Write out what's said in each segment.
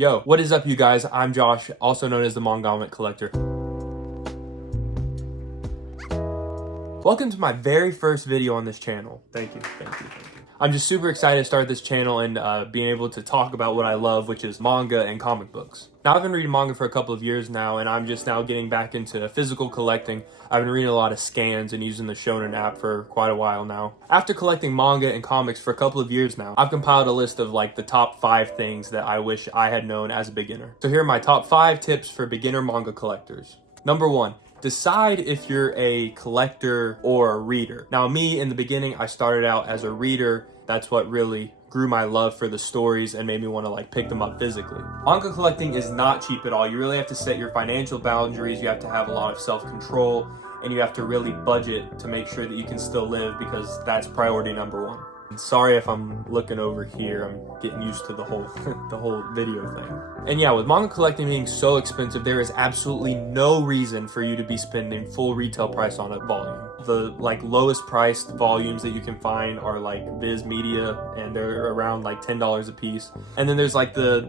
Yo, what is up, you guys? I'm Josh, also known as the Manga Collector. Welcome to my very first video on this channel. Thank you. I'm just super excited to start this channel and being able to talk about what I love, which is manga and comic books. Now, I've been reading manga for a couple of years now, and I'm just now getting back into physical collecting. I've been reading a lot of scans and using the Shonen app for quite a while now. After collecting manga and comics for a couple of years now, I've compiled a list of like the top 5 things that I wish I had known as a beginner. So here are my top 5 tips for beginner manga collectors. Number 1. Decide if you're a collector or a reader. Now, me, in the beginning, I started out as a reader. That's what really grew my love for the stories and made me want to like pick them up physically. Manga collecting is not cheap at all. You really have to set your financial boundaries. You have to have a lot of self-control, and you have to really budget to make sure that you can still live, because that's priority number 1. Sorry if I'm looking over here. I'm getting used to the whole video thing. And yeah, with manga collecting being so expensive, there is absolutely no reason for you to be spending full retail price on a volume. The like lowest priced volumes that you can find are like Viz Media, and they're around like $10 a piece. And then there's like the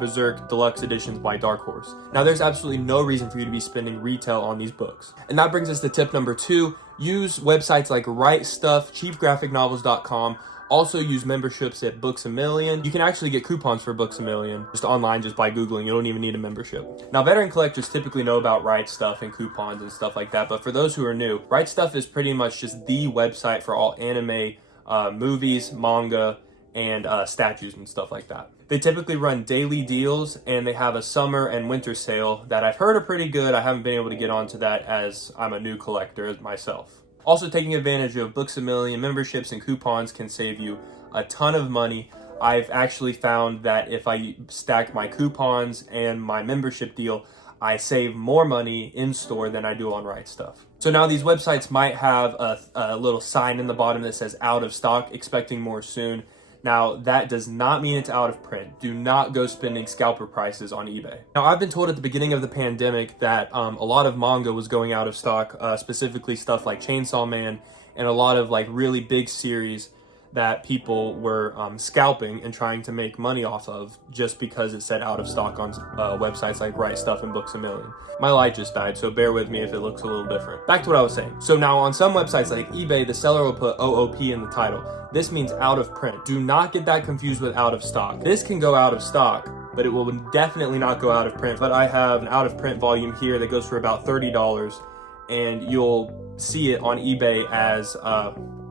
Berserk Deluxe Editions by Dark Horse. Now, there's absolutely no reason for you to be spending retail on these books. And that brings us to tip number 2. Use websites like Right Stuff, cheapgraphicnovels.com. Also use memberships at Books A Million. You can actually get coupons for Books A Million just online, just by Googling. You don't even need a membership. Now, veteran collectors typically know about Right Stuff and coupons and stuff like that, but for those who are new, Right Stuff is pretty much just the website for all anime, movies, manga, and statues and stuff like that. They typically run daily deals, and they have a summer and winter sale that I've heard are pretty good. I haven't been able to get onto that as I'm a new collector myself. Also, taking advantage of Books A Million memberships and coupons can save you a ton of money. I've actually found that if I stack my coupons and my membership deal, I save more money in store than I do on Right Stuff. So now these websites might have a little sign in the bottom that says out of stock, expecting more soon. Now, that does not mean it's out of print. Do not go spending scalper prices on eBay. Now, I've been told at the beginning of the pandemic that a lot of manga was going out of stock, specifically stuff like Chainsaw Man and a lot of like really big series that people were scalping and trying to make money off of just because it said out of stock on websites like Right Stuff and Books A Million. My light just died, so bear with me if it looks a little different. Back to what I was saying. So now on some websites like eBay, the seller will put OOP in the title. This means out of print. Do not get that confused with out of stock. This can go out of stock, but it will definitely not go out of print. But I have an out of print volume here that goes for about $30, and you'll see it on eBay as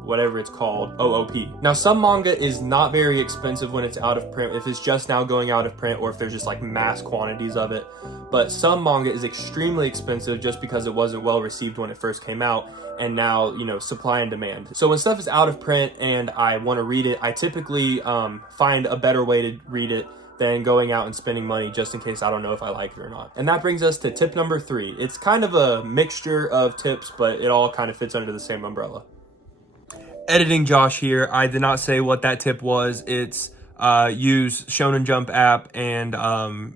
whatever it's called, OOP. Now, some manga is not very expensive when it's out of print, if it's just now going out of print or if there's just like mass quantities of it. But some manga is extremely expensive just because it wasn't well received when it first came out, and now, you know, supply and demand. So when stuff is out of print and I want to read it, I typically find a better way to read it than going out and spending money just in case I don't know if I like it or not. And that brings us to tip number 3. It's kind of a mixture of tips, but it all kind of fits under the same umbrella. Editing Josh here. I did not say what that tip was. It's use Shonen Jump app and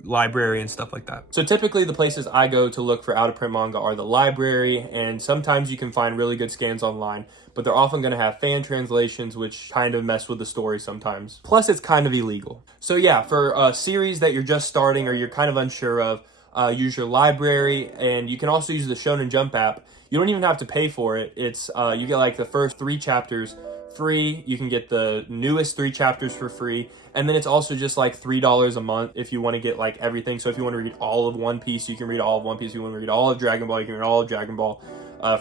library and stuff like that. So typically the places I go to look for out-of-print manga are the library, and sometimes you can find really good scans online, but they're often going to have fan translations, which kind of mess with the story sometimes. Plus, it's kind of illegal. So yeah, for a series that you're just starting or you're kind of unsure of, use your library, and you can also use the Shonen Jump app. You don't even have to pay for it. It's you get like the first 3 chapters free. You can get the newest 3 chapters for free, and then it's also just like $3 a month if you want to get like everything. So if you want to read all of One Piece, you can read all of One Piece. If you want to read all of Dragon Ball, you can read all of Dragon Ball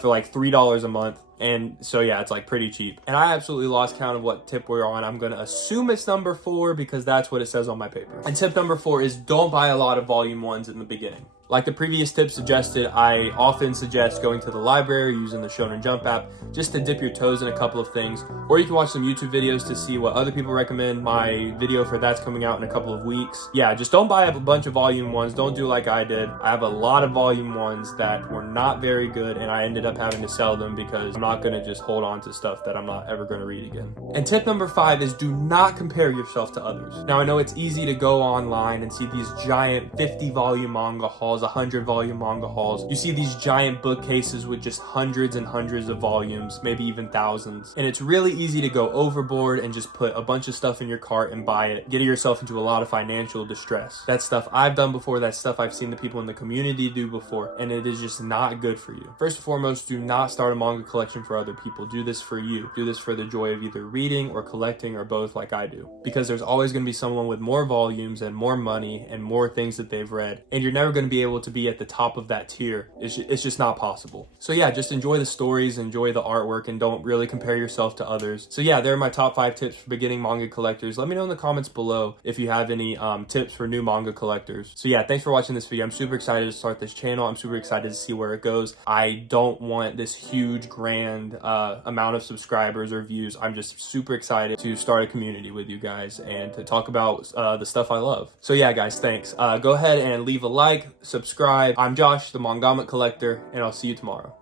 for like $3 a month. And so yeah, it's like pretty cheap. And I absolutely lost count of what tip we're on. I'm gonna assume it's number 4 because that's what it says on my paper. And tip number 4 is don't buy a lot of volume 1s in the beginning. Like the previous tip suggested, I often suggest going to the library using the Shonen Jump app just to dip your toes in a couple of things. Or you can watch some YouTube videos to see what other people recommend. My video for that's coming out in a couple of weeks. Yeah, just don't buy a bunch of volume 1s. Don't do like I did. I have a lot of volume 1s that were not very good, and I ended up having to sell them because I'm not going to just hold on to stuff that I'm not ever going to read again. And tip number 5 is do not compare yourself to others. Now, I know it's easy to go online and see these giant 50 volume manga hauls hauls, 100 volume manga hauls. You see these giant bookcases with just hundreds and hundreds of volumes, maybe even thousands. And it's really easy to go overboard and just put a bunch of stuff in your cart and buy it, getting yourself into a lot of financial distress. That's stuff I've done before, that's stuff I've seen the people in the community do before, and it is just not good for you. First and foremost, do not start a manga collection for other people. Do this for you. Do this for the joy of either reading or collecting or both, like I do. Because there's always going to be someone with more volumes and more money and more things that they've read, and you're never going to be able to be at the top of that tier. It's just not possible. So yeah, just enjoy the stories, enjoy the artwork, and don't really compare yourself to others. So yeah, they're my top 5 tips for beginning manga collectors. Let me know in the comments below if you have any tips for new manga collectors. So yeah, thanks for watching this video. I'm super excited to start this channel. I'm super excited to see where it goes. I don't want this huge grand amount of subscribers or views. I'm just super excited to start a community with you guys and to talk about the stuff I love. So yeah, guys, thanks. Go ahead and leave a like, subscribe. I'm Josh, the Manga Collector, and I'll see you tomorrow.